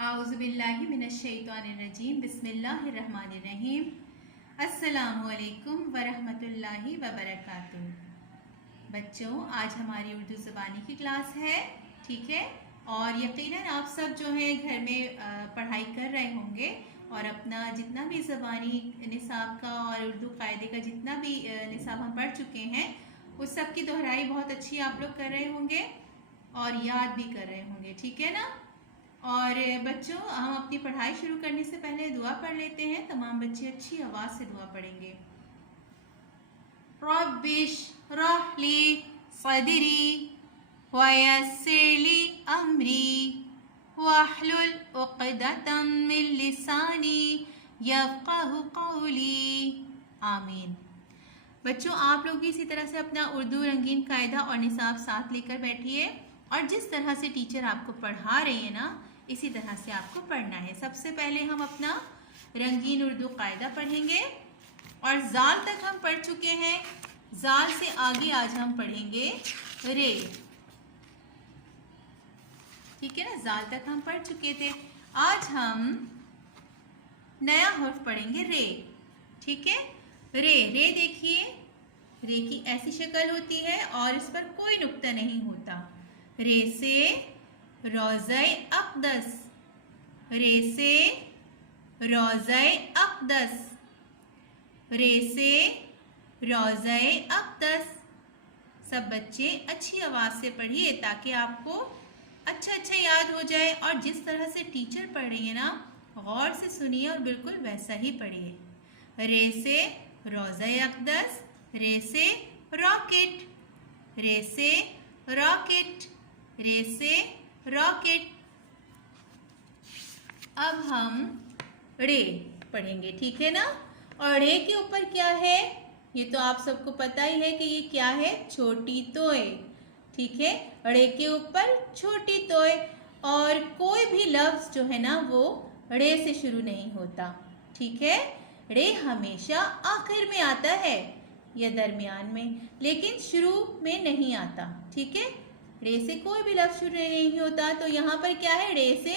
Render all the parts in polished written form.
आउज़ुबिल्लाहि मिनश्शैतानिर्रजीम बिस्मिल्लाहिर्रहमानिर्रहीम। अस्सलामुअलैकुम वरहमतुल्लाहि वबरकातुहू। बच्चों, आज हमारी उर्दू ज़बानी की क्लास है, ठीक है। और यकीनन आप सब जो है घर में पढ़ाई कर रहे होंगे और अपना जितना भी ज़बानी निसाब का और उर्दू कायदे का जितना भी निसाब हम पढ़ चुके हैं उस सब की दोहराई बहुत अच्छी आप लोग कर रहे होंगे और याद भी कर रहे होंगे, ठीक है ना। और बच्चों, हम अपनी पढ़ाई शुरू करने से पहले दुआ पढ़ लेते हैं। तमाम बच्चे अच्छी आवाज़ से दुआ पढ़ेंगे। रब्बिश रहली सदरी वयस्सिरली अमरी वहलुल उक़दतम मिन लिसानी यफ़क़हू क़ौली। आमीन। बच्चों, आप लोग भी इसी तरह से अपना उर्दू रंगीन कायदा और निसाब साथ लेकर बैठिए और जिस तरह से टीचर आपको पढ़ा रही है ना, इसी तरह से आपको पढ़ना है। सबसे पहले हम अपना रंगीन उर्दू कायदा पढ़ेंगे और जाल तक हम पढ़ चुके हैं। जाल से आगे आज हम पढ़ेंगे रे, ठीक है ना। जाल तक हम पढ़ चुके थे। आज हम नया हर्फ पढ़ेंगे रे, ठीक है। रे देखिए, रे की ऐसी शक्ल होती है और इस पर कोई नुक्ता नहीं होता। रे से रोज़े अक़दस, रे से रोज़े अक़दस, रे से रोज़े अक़दस। सब बच्चे अच्छी आवाज़ से पढ़िए ताकि आपको अच्छा याद हो जाए और जिस तरह से टीचर पढ़ रही है ना, गौर से सुनिए और बिल्कुल वैसा ही पढ़िए। रे से रोज़े अक़दस, रे से रॉकेट, रे से रॉकेट, रे से रॉकेट। अब हम रे पढ़ेंगे, ठीक है ना। और रे के ऊपर क्या है ये तो आप सबको पता ही है कि ये क्या है, छोटी तोय, ठीक है। रे के ऊपर छोटी तोय और कोई भी लफ्ज़ जो है ना वो रे से शुरू नहीं होता, ठीक है। रे हमेशा आखिर में आता है या दरमियान में, लेकिन शुरू में नहीं आता, ठीक है। रे से कोई भी लफ्ज़ शुरू नहीं होता। तो यहाँ पर क्या है, रे से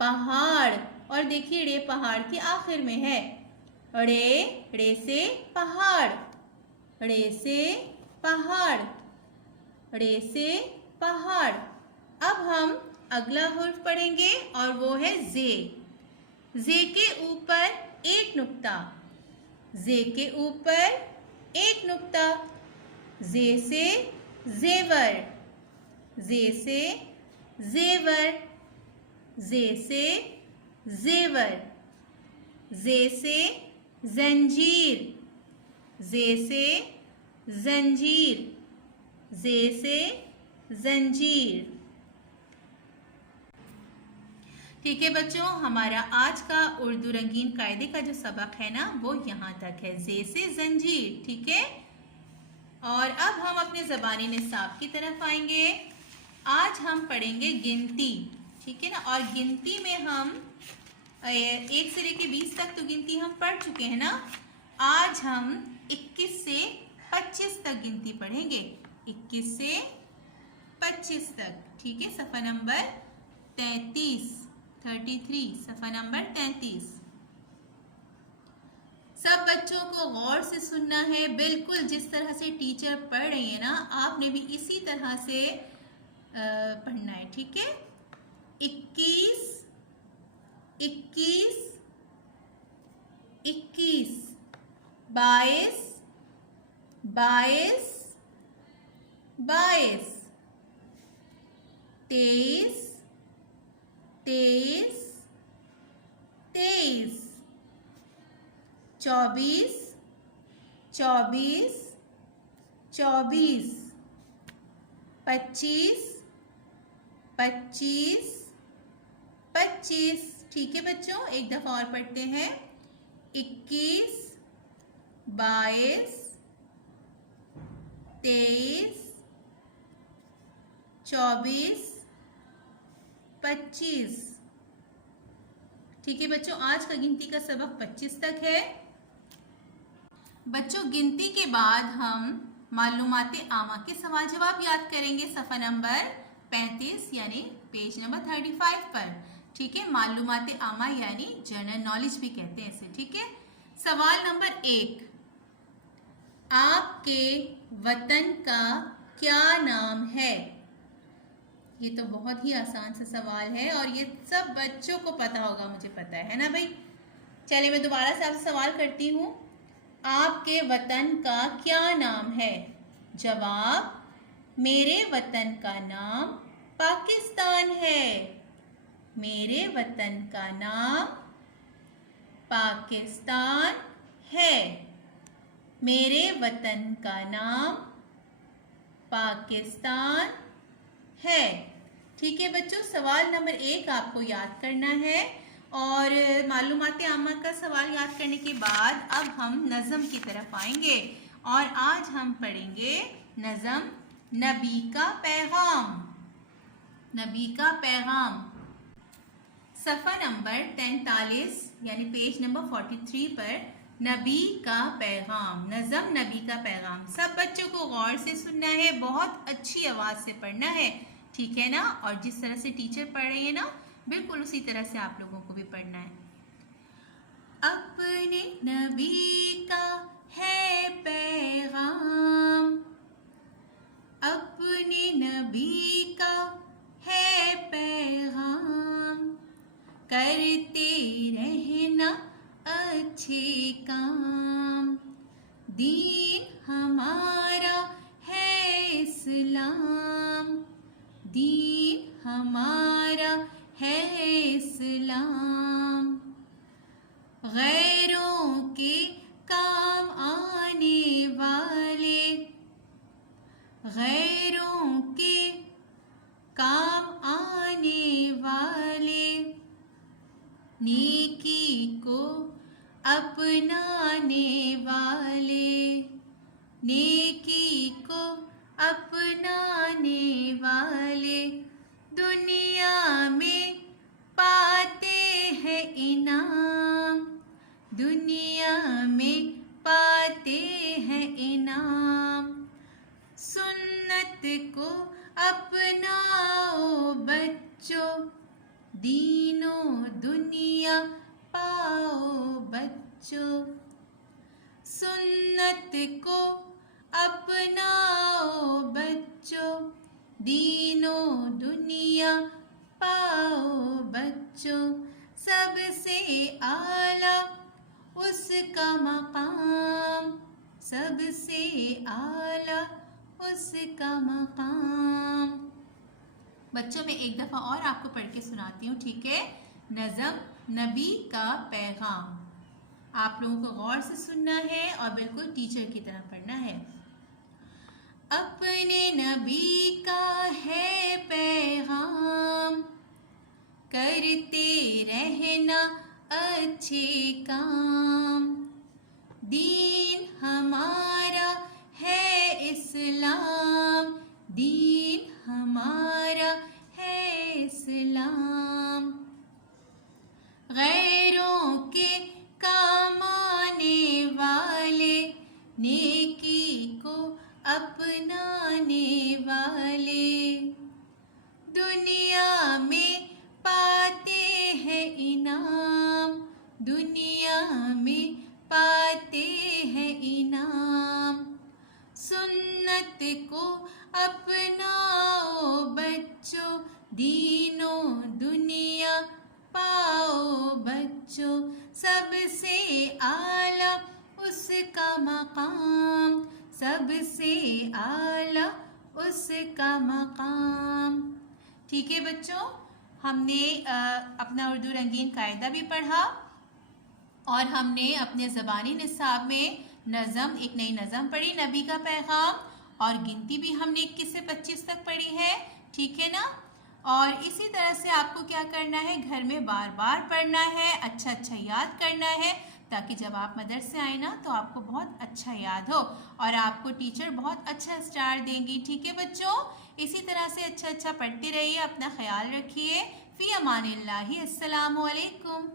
पहाड़, और देखिए रे पहाड़ के आखिर में है। रे से पहाड़, रे से पहाड़, रे से पहाड़। अब हम अगला हर्फ पढ़ेंगे और वो है जे। जे के ऊपर एक नुक्ता, जे के ऊपर एक नुक्ता। जे से जेवर, जे से जेवर, जे से जेवर, जे से जंजीर, जे से जंजीर, जे से जंजीर। ठीक है बच्चों, हमारा आज का उर्दू रंगीन कायदे का जो सबक है ना वो यहाँ तक है, जे से जंजीर, ठीक है। और अब हम अपने ज़बानी निसाब की तरफ आएंगे। आज हम पढ़ेंगे गिनती, ठीक है ना। और गिनती में हम 1 से लेकर 20 तक तो गिनती हम पढ़ चुके हैं ना। आज हम 21 से 25 तक गिनती पढ़ेंगे, 21 से 25 तक, ठीक है। सफ़ा नंबर 33, सफ़ा नंबर 33। सब बच्चों को गौर से सुनना है, बिल्कुल जिस तरह से टीचर पढ़ रही है ना आपने भी इसी तरह से पढ़ना है, ठीक है। 21, 21, 22, 22, 23, 23, 24, 24, 25, 25, 25। ठीक है बच्चों, एक दफ़ा और पढ़ते हैं। 21, 22, 23, 24, 25। ठीक है बच्चों, आज का गिनती का सबक 25 तक है। बच्चों, गिनती के बाद हम मालूमाते आमा के सवाल जवाब याद करेंगे सफ़ा नंबर 35 यानी पेज नंबर 35 पर। ठीक है, मालूमात आमा यानी जनरल नॉलेज भी कहते हैं इसे। ठीक है, सवाल नंबर 1, आपके वतन का क्या नाम है? ये तो बहुत ही आसान सा सवाल है और ये सब बच्चों को पता होगा, मुझे पता है ना भाई। चलिए मैं दोबारा से आपसे सवाल करती हूँ, आपके वतन का क्या नाम है? जवाब, मेरे वतन का नाम पाकिस्तान है। मेरे वतन का नाम पाकिस्तान है। मेरे वतन का नाम पाकिस्तान है। ठीक है बच्चों, सवाल नंबर 1 आपको याद करना है और मालूमात आमा का सवाल याद करने के बाद अब हम नज़म की तरफ आएंगे और आज हम पढ़ेंगे नज़म नबी का पैगाम। नबी का पैगाम, सफ़ा नंबर 43 यानी पेज नंबर 43 पर नबी का पैगाम, नज़म नबी का पैगाम। सब बच्चों को गौर से सुनना है, बहुत अच्छी आवाज़ से पढ़ना है, ठीक है ना? और जिस तरह से टीचर पढ़ रही है ना, बिल्कुल उसी तरह से आप लोगों को भी पढ़ना है। अपने नबी का है पैगाम, अपने नबी का है पैगाम, करते रहना अच्छे काम, दीन हमारा है इस्लाम, दीन हमारा है इस्लाम, गैरों के काम आने वाले, गैरों के काम आने वाले, नेकी को अपनाने वाले, नेकी को अपनाने वाले, दुनिया में पाते हैं इनाम, दुनिया में पाते हैं इनाम, सुन्नत को अपनाओ बच्चों, दीनो दुनिया पाओ बच्चों, सुन्नत को अपनाओ बच्चों, दीनो दुनिया पाओ बच्चों, सबसे आला उसका मकाम, सबसे आला उसका मकाम। बच्चों मैं एक दफ़ा और आपको पढ़ के सुनाती हूँ, ठीक है? नज़म नबी का पैगाम, आप लोगों को गौर से सुनना है और बिल्कुल टीचर की तरह पढ़ना है। अपने नबी का है पैगाम, करते रहना अच्छे काम, दीन हमारा है इस्लाम, दीन हमारा है इस्लाम, गैरों के काम आने वाले, नेकी को अपनाने वाले, दुनिया में पाते हैं इनाम, दुनिया में पाते हैं इनाम, सुन्नत को अपनाओ बच्चों, दीनो दुनिया पाओ बच्चों, सबसे आला उसका मकाम, सबसे आला उसका मकाम। ठीक है बच्चों, हमने अपना उर्दू रंगीन कायदा भी पढ़ा और हमने अपने ज़बानी निसाब में नज़म, एक नई नज़म पढ़ी नबी का पैगाम, और गिनती भी हमने 21 से 25 तक पढ़ी है, ठीक है ना? और इसी तरह से आपको क्या करना है, घर में बार बार पढ़ना है, अच्छा अच्छा याद करना है, ताकि जब आप मदरसे आए ना तो आपको बहुत अच्छा याद हो और आपको टीचर बहुत अच्छा स्टार देंगी। ठीक है बच्चों, इसी तरह से अच्छा अच्छा पढ़ते रहिए, अपना ख्याल रखिए। फ़ी अमानिल्लाहि, अस्सलामु अलैकुम।